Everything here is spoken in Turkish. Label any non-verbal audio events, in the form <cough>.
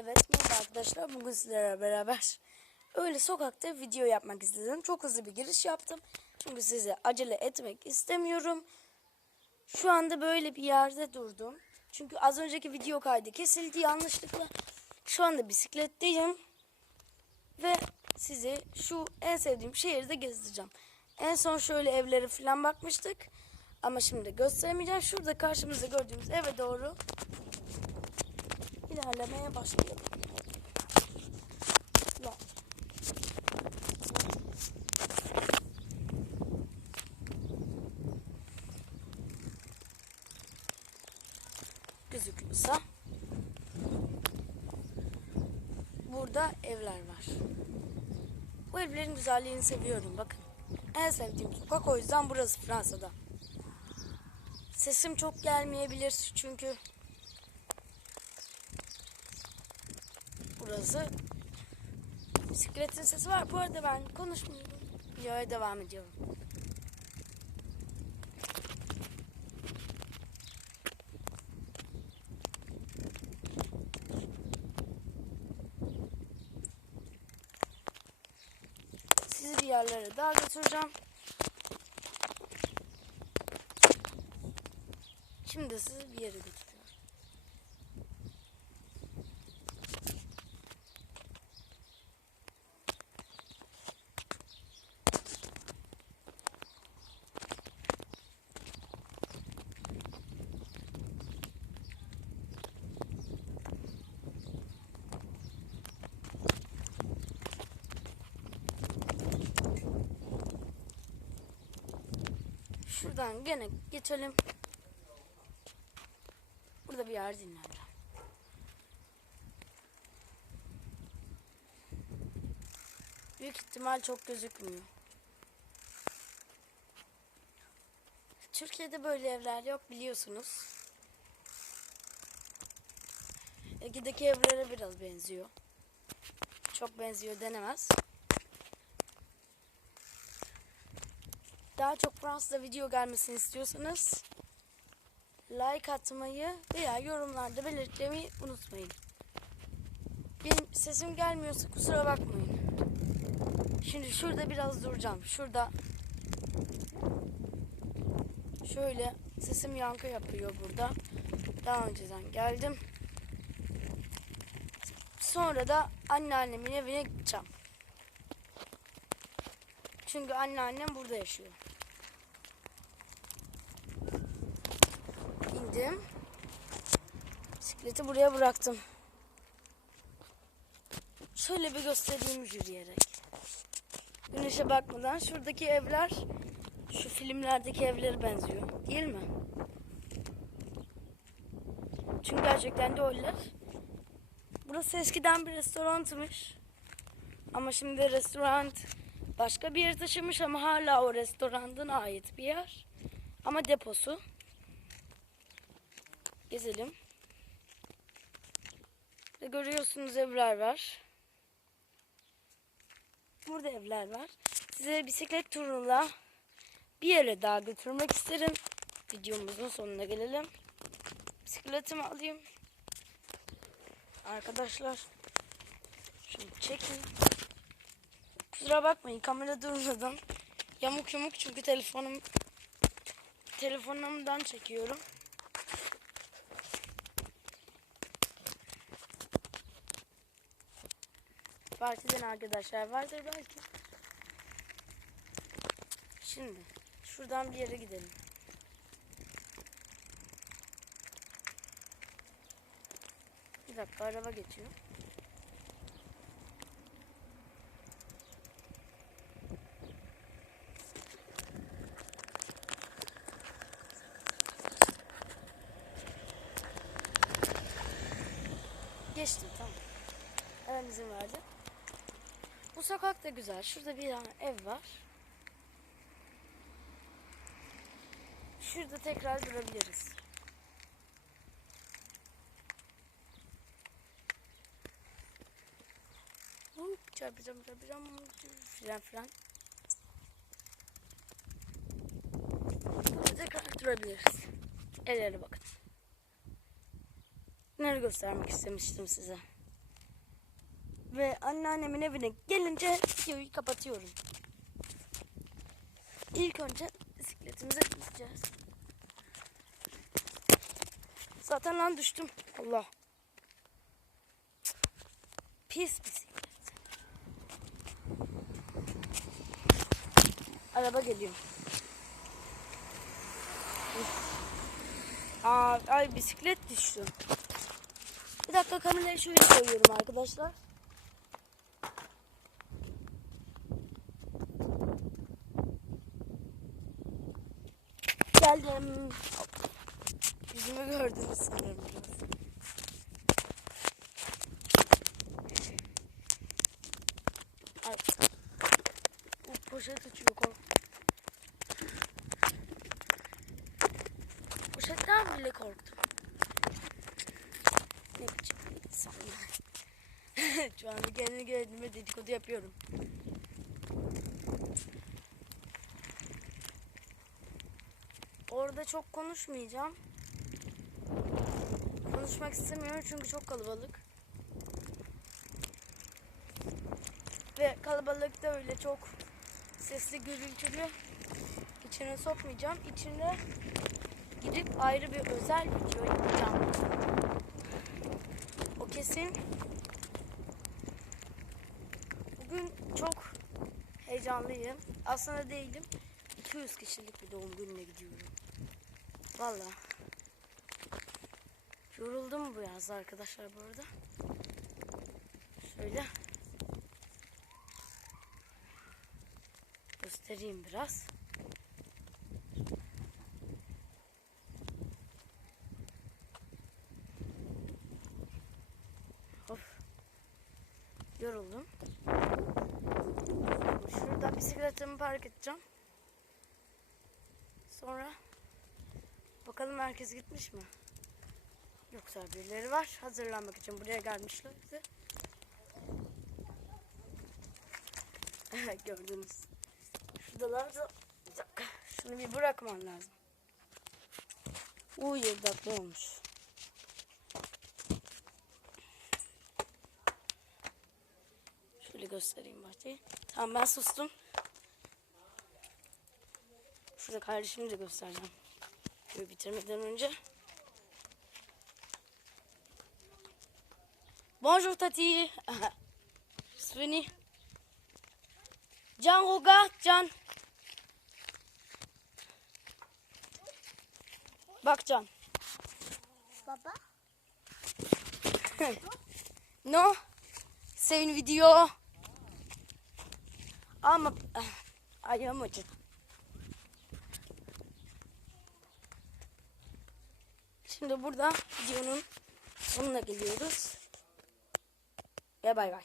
Evet merhaba arkadaşlar bugün sizlerle beraber öyle sokakta video yapmak istedim. Çok hızlı bir giriş yaptım. Çünkü size acele etmek istemiyorum. Şu anda böyle bir yerde durdum. Çünkü az önceki video kaydı kesildi yanlışlıkla. Şu anda bisikletteyim. Ve sizi şu en sevdiğim şehirde gezdireceğim. En son şöyle evlere falan bakmıştık. Ama şimdi gösteremeyeceğim. Şurada karşımızda gördüğümüz eve doğru ilerlemeye başlayalım. Ya. Gözüküyorsa. Burada evler var. Bu evlerin güzelliğini seviyorum bakın. En sevdiğim sokak o yüzden burası Fransa'da. Sesim çok gelmeyebilir çünkü burası bisikletin sesi var. Bu arada ben konuşmuyorum. Videoya devam ediyorum. Sizi bir yerlere daha götüreceğim. Şimdi sizi bir yere götürüyorum. Şuradan gene geçelim. Burada bir yer dinleneceğim. Büyük ihtimal çok gözükmüyor. Türkiye'de böyle evler yok biliyorsunuz. Ege'deki evlere biraz benziyor. Çok benziyor denemez. Daha çok Fransa'da video gelmesini istiyorsanız like atmayı veya yorumlarda belirtmeyi unutmayın. Benim sesim gelmiyorsa kusura bakmayın. Şimdi şurada biraz duracağım. Şurada şöyle sesim yankı yapıyor burada. Daha önceden geldim. Sonra da anneannemin evine gideceğim. Çünkü anneannem burada yaşıyor. İndim. Bisikleti buraya bıraktım. Şöyle bir göstereyim yürüyerek. Güneşe bakmadan şuradaki evler şu filmlerdeki evlere benziyor. Değil mi? Çünkü gerçekten de öyleler. Burası eskiden bir restoranmış. Ama şimdi restoran başka bir yere taşımış ama hala o restorandan ait bir yer. Ama deposu. Gezelim. Ve görüyorsunuz evler var. Burada evler var. Size bisiklet turuyla bir yere daha götürmek isterim. Videomuzun sonuna gelelim. Bisikletimi alayım. Arkadaşlar. Şunu çekin. Kusura bakmayın kamera durmadan. Yamuk yumuk çünkü telefonum telefonumdan çekiyorum. Fark eden arkadaşlar vardır belki. Şimdi şuradan bir yere gidelim. Bir dakika araba geçiyor. Geçtim tamam. Hemen izin verdi. Bu sokak da güzel. Şurada bir tane ev var. Şurada tekrar durabiliriz. Çarpacağım çarpacağım. Fren fren. Burada tekrar durabiliriz. Ellere bakın. Bunları göstermek istemiştim size. Ve anneannemin evine gelince videoyu kapatıyorum. İlk önce bisikletimize gideceğiz. Zaten lan düştüm. Allah. Pis bisiklet. Araba geliyor. Aa, ay bisiklet düştü. Bir dakika kamerayı şöyle koyuyorum arkadaşlar. Geldim. Yüzümü gördünüz sanırım. Ay. Bu poşet uçuyor kork. Poşetten bile korktum. Ne biçim bir insan ben. <laughs> Şu anda kendi kendime dedikodu yapıyorum. Orada çok konuşmayacağım. Konuşmak istemiyorum çünkü çok kalabalık. Ve kalabalıkta öyle çok sesli gürültülü içine sokmayacağım. İçine gidip ayrı bir özel video yapacağım. O kesin. Bugün çok heyecanlıyım. Aslında değilim. 200 kişilik bir doğum gününe gidiyorum. Valla. Yoruldum bu yaz arkadaşlar bu arada. Şöyle. Göstereyim biraz. Of. Yoruldum. Bisikletimi park edeceğim. Sonra bakalım herkes gitmiş mi? Yoksa birileri var. Hazırlanmak için buraya gelmişler bize. <laughs> Gördünüz. Şuradalar da. Şunu bir bırakmam lazım. 7 dakika olmuş. Göstereyim bahçeyi. Tamam ben sustum. Şurada kardeşimi de göstereceğim. Şöyle bitirmeden önce. Bonjour Tati. <laughs> Sveni. Can Roga, Can. Bak Can. Baba. <laughs> No. C'est une video. Ama ah, ayağım acıdı. Şimdi burada videonun sonuna geliyoruz. Ve bay bay.